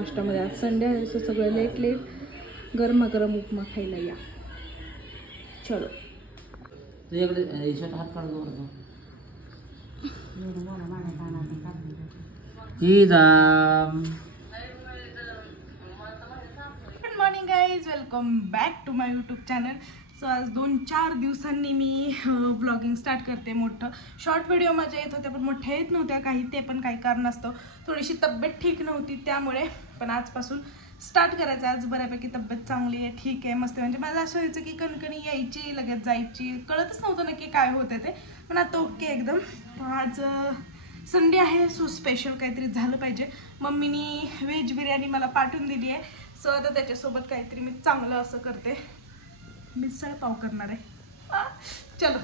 नाश्त्यामध्ये आज संडे आहे, सो सगळं लेट लेट गरमागरम उपमा खायला या. चलो तुझ्याकडे हात काढून good morning guys, welcome back to my YouTube channel. So आज 2-4 दिवसांनी मी ब्लॉगिंग स्टार्ट करते. मोठं शॉर्ट व्हिडिओ माझ्या येत होत्या पण मोठ्या येत नव्हत्या काही, ते पण काही कारण असतं. थोडीशी तब्येत ठीक नव्हती त्यामुळे, पण आजपासून स्टार्ट करायचं. आज बऱ्यापैकी तब्येत चांगली आहे, ठीक आहे, मस्त. म्हणजे माझं असं व्हायचं की कणकणी यायची लगेच जायची, कळतच नव्हतं नक्की काय होतं ते, पण आता ओके एकदम. आज संडे आहे, सो स्पेशल काहीतरी झालं पाहिजे. मम्मीनी व्हेज बिर्याणी मला पाठवून दिली आहे, सो आता त्याच्यासोबत काहीतरी मी चांगलं असं करते. मिसळ पाव करणार आहे. चलो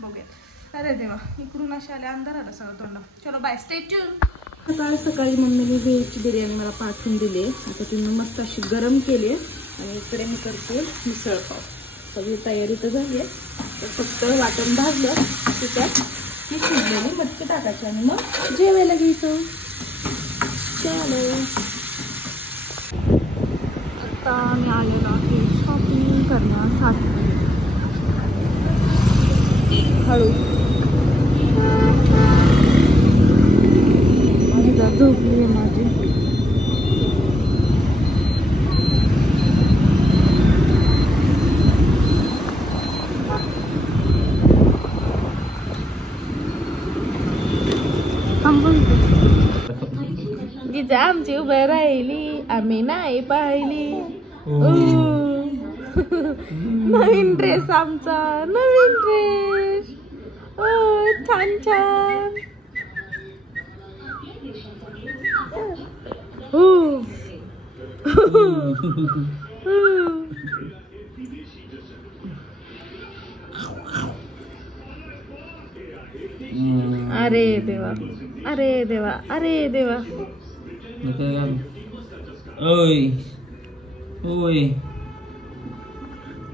बघूया. अरे देवा, इकडून असे आले, अंधार आला सगळं तोंड. चलो बाय, स्टे ट्यून. सकाळी मम्मीने व्हेज बिर्याणी मला पाठवून दिली आहे. आता ती मी मस्त अशी गरम केली आहे आणि इकडे मी करते मिसळ पाव. सगळी तयारी तर झाली आहे, तर फक्त वाटण भाजलं की त्यात ही शिजलेली मटकी टाकायची आणि मग जेवायला घ्यायचं. चलो आता मी आलेलो आहे शॉपिंग करण्यासाठी. हळू झोपली आहे माझी. जिजा आमची उभं राहिली, आम्ही नाही पाहिली. नवीन ड्रेस आमचा, नवीन ड्रेस. छान छान. अरे देवा, अरे देवा, अरे देवा. ओय ओय,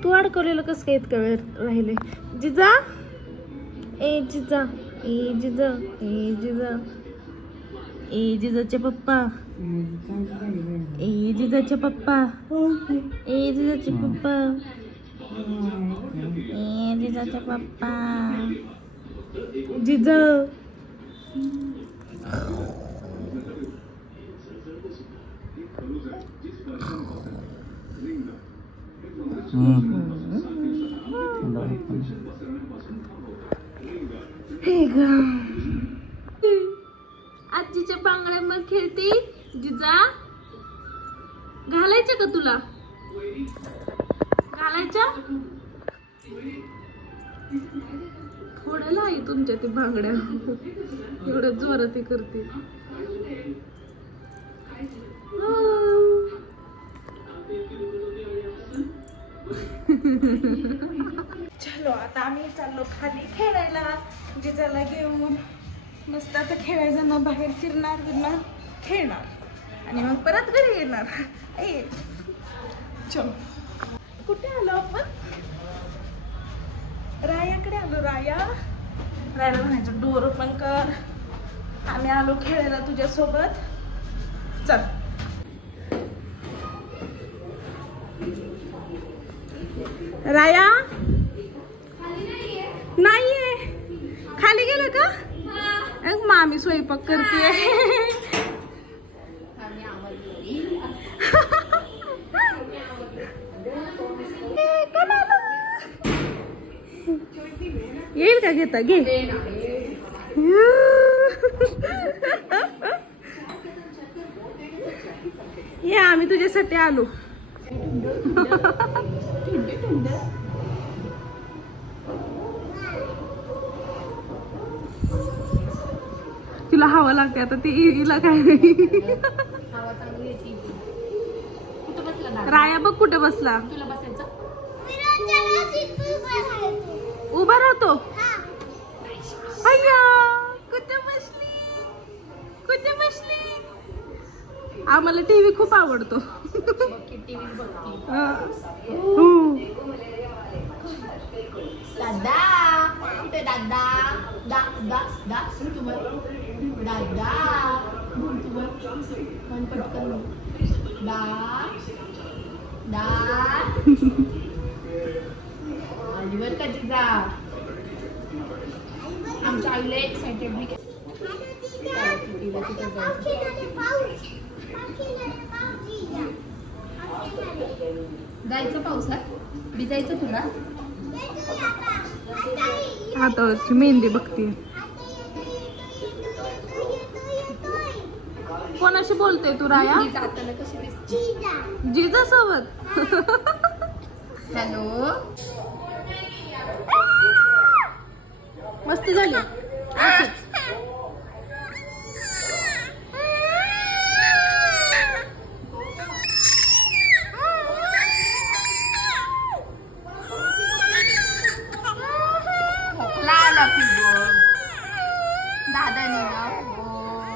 तू अडकवलेलं कसं काय इतका वेळ राहिले? जिजा, ए जिजा, ए जिजा, ए जिजा, ए जिजाचे पप्पा, ए जिजाचे पप्पा, ए जिजाचे पप्पा, ए जिजाचे पप्पा, जिजा. हे ग, आजीच्या बांगड्या मग खेळती. जिजा, घालायच्या का तुला? घालायच्या? फोडायला आहे तुमच्या ते बांगड्या, एवढ्या जोरात ते करते. चलो आता आम्ही चाललो खाली खेळायला. जिजाला घेऊन मस्त आता खेळायचं ना, बाहेर फिरणार फिरणार खेळणार आणि मग परत घरी येणार. चलो कुठे आलो आपण? रायाकडे आलो. रायाला म्हणायचं डोर पण कर, आम्ही आलो खेळायला तुझ्यासोबत. चल. राया नाहीये, खाली गेलं का? मामी स्वयंपाक करते. येईल का? घेता घे. ये, आम्ही तुझ्यासाठी आलो. तिला हवा लागते आता, ती हिला काय नाही. राया बघ कुठे बसला. उभा राहतो. अय्या, कुठे बसली, कुठे बसली. आम्हाला टीव्ही खूप आवडतो. दादा कुठे? दादा दा दा दा दादा आलीवर का जिजा आमच्या आईला एक्साइटेड मी जायचं पावसात भिजायचं तुला हातावरची मेहंदी बघते कोणाशी बोलते तू राया जिजा सोबत हॅलो मस्ती झाली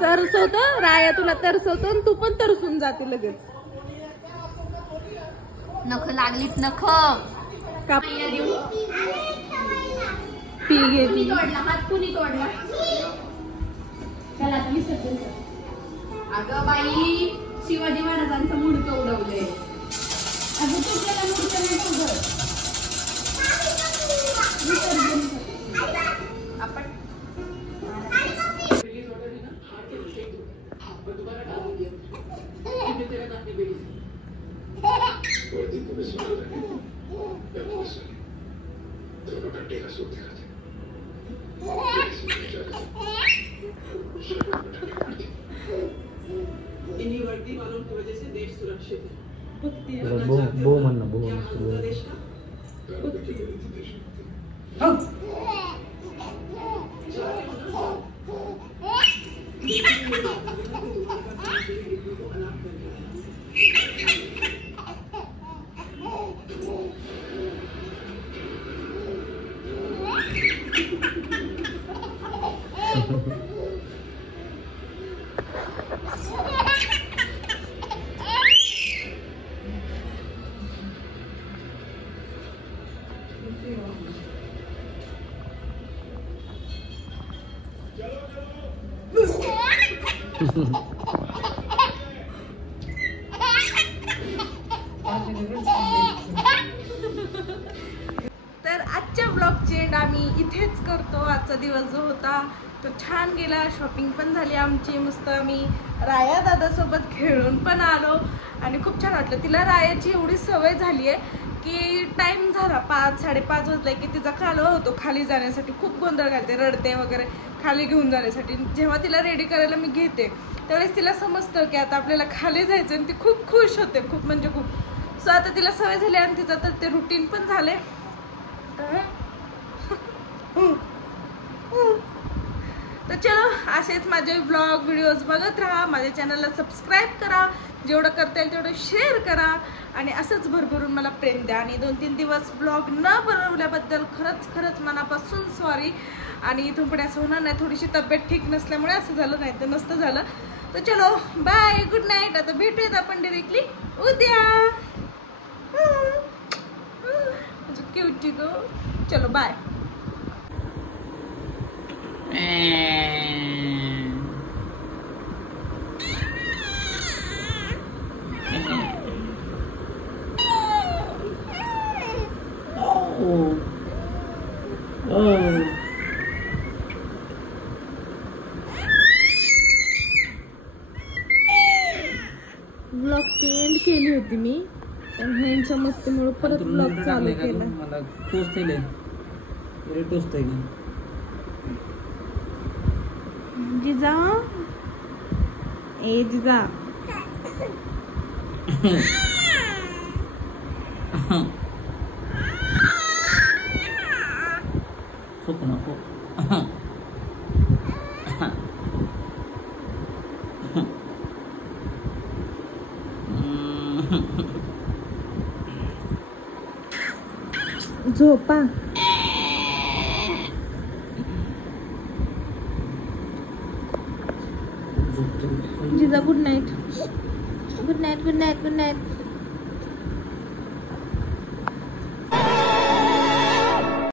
तरसवतो राया तुला तरसवतो आणि तू पण तरसून जाते लगेच नख लागलीत नख का पी घे तोडला हात कुणी तोडला चला तुम्ही सगळे अगं बाई शिवाजी महाराजांचं मुडकं उडवलंय अगं तुझ्याला मुडकं नाही तुझं आपण इन्हीं वर्दी वालों की वजह से देश सुरक्षित है बो म्हणणं बो तर आजच्या ब्लॉगची एंड आम्ही इथेच करतो आजचा दिवस जो होता तो छान गेला शॉपिंग पण झाली आमची मस्त आम्ही राया दादासोबत खेळून पण आलो आणि खूप छान वाटलं तिला रायाची एवढी सवय झाली आहे की टाइम झाला 5-5:30 वाजला की तिचा कालवा होतो खाली जाण्यासाठी खूप गोंधळ घालते रडते वगैरे खाली घेऊन जाण्यासाठी जेव्हा तिला रेडी करायला मी घेते त्यावेळेस तिला समजतं की आता आपल्याला खाली जायचं आणि ती खूप खुश होते खूप म्हणजे खूप सो आता तिला सवय झाली आणि तिचं तर ते रुटीन पण झाले तर चलो असेच माझे ब्लॉग व्हिडिओज बघत राहा माझ्या चॅनलला सबस्क्राईब करा जेवढं करता येईल तेवढं शेअर करा आणि असंच भरभरून मला प्रेम द्या आणि 2-3 दिवस ब्लॉग न बनवल्याबद्दल खरंच मनापासून सॉरी आणि इथून पुढे असं होणार नाही थोडीशी तब्येत ठीक नसल्यामुळे असं झालं नाही तर नसतं झालं तर चलो बाय गुड नाईट आता भेटूयात आपण डायरेक्टली उद्या क्यूटी गो चलो बाय ब्लॉगची एंड केली होती मी पण ह्यांच्या मस्तीमुळे परत ब्लॉग चालू केला मला टोचते टोचते जिजा ए जिजा फोक ना फोक झोपा जिजा good night good night good night good night